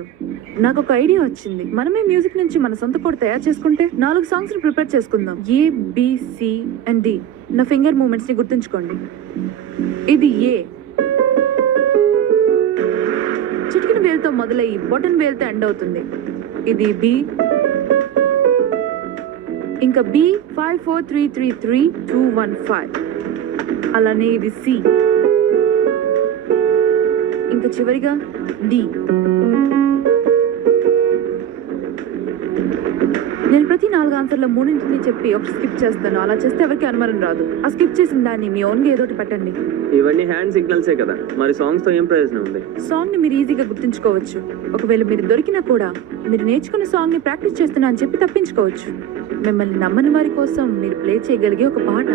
అనుకుంటున్నారు? నాకు ఒక ఐడియా వచ్చింది. మనమే మ్యూజిక్ నుంచి మన సొంత కోడ్ తయారు చేసుకుంటే 4 సాంగ్స్ ని ప్రిపేర్ చేసుకుందాం. ఏ, బి, సి అండ్ డి. నా ఫింగర్ మూమెంట్స్ ని గుర్తుంచుకోండి. ఇది ఏ, చిటికిన వేలుతో మొదలయ్యి బటన్ వేలుతో ఎండ్ అవుతుంది. ఇది బి, ఇంకా బి 5 4 3 3 3 2 1 5. అలానే ఇది సి, ఇంకా చివరిగా డి. నేను ప్రతి 4 ఆన్సర్ల 3 చెప్పి ఒకటి స్కిప్ చేస్తాను. అలా చేస్తే ఎవరికి అనుమానం రాదు. ఆ స్కిప్ చేసిన దాన్ని మీ ఓన్గా ఏదోటి పెట్టండి. ఇవన్నీ హ్యాండ్ సిగ్నల్సే కదా, మరి సాంగ్స్ తో ఏం ప్రయోజనం ఉంది? సాంగ్ ని మీరు ఈజీగా గుర్తుంచుకోవచ్చు. ఒకవేళ మీరు దొరికినా కూడా మీరు నేర్చుకున్న సాంగ్ ని ప్రాక్టీస్ చేస్తున్నా అని చెప్పి తప్పించుకోవచ్చు. మిమ్మల్ని నమ్మని వారి కోసం మీరు ప్లే చేయగలిగే ఒక పాట.